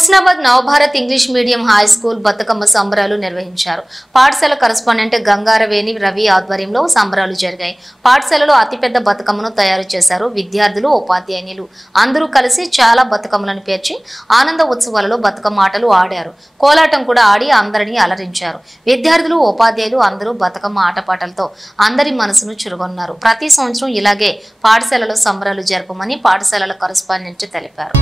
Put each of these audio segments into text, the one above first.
Husnabad Navabharat English medium high school Bathukamma సంబరాలు నిర్వహించారు. పాఠశాల కరెస్పాండెంట్ గంగారవేణి రవి ఆధ్వర్యంలో సంబరాలు జరిగాయి. పాఠశాలలో అతిపెద్ద బతుకమ్మను తయారు చేశారు. విద్యార్థులు, ఉపాధ్యాయులు అందరూ కలిసి చాలా బతుకమ్మలను పేర్చి ఆనంద ఉత్సవాలలో బతుకమ్మ ఆటలు ఆడారు. కోలాటం కూడా ఆడి అందరినీ అలరించారు. విద్యార్థులు, ఉపాధ్యాయులు అందరూ బతుకమ్మ ఆటపాటలతో అందరి మనసును చురుగొన్నారు. ప్రతి సంవత్సరం ఇలాగే పాఠశాలలో సంబరాలు జరపమని పాఠశాలల కరెస్పాండెంట్ తెలిపారు.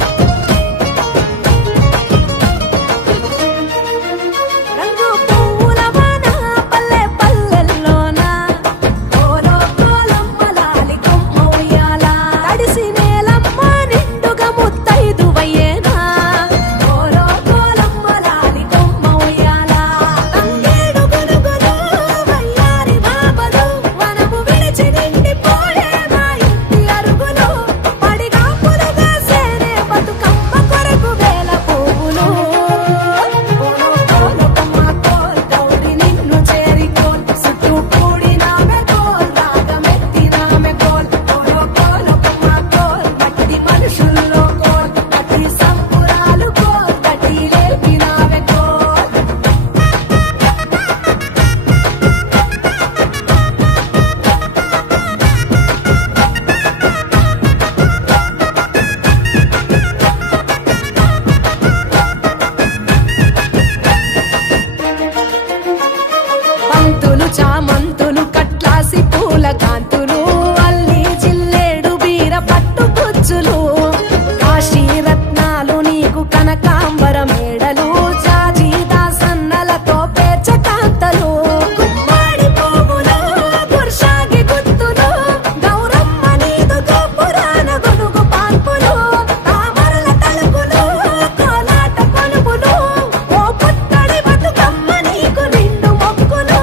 చామంతులు కట్లాసి పూల కాంతులు అల్లి జిల్లేడు బీర పట్టు గుచ్చులు కాశీ రత్నాలు నీకు కనకాంబర మేడలు జాజి దాసన్నలతో పేర్చ కాంతలు గుమ్మాడి పువ్వులు గుర్షాగి గుత్తులు గౌరమ్మ నీదుకు పురాణ గొడుగు పాన్పులు తామరల తలుపులు కోలాట కొలుపులు ఓ పుత్తడి బతుకమ్మ నీకు నిండు మొక్కులు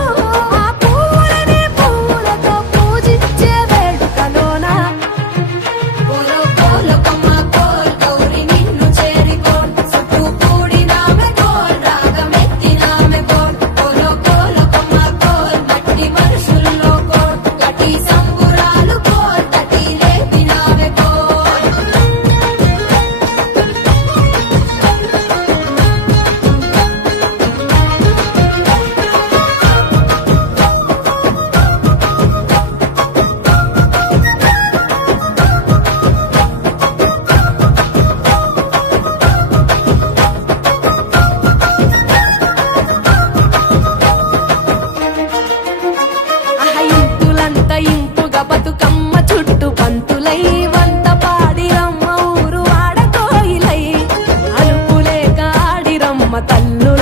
బతుకమ్మ చుట్టు పంతులై వంత పాడిరమ్మ ఊరు ఆడకోయిలై అలుపులేక ఆడిరమ్మ తల్లు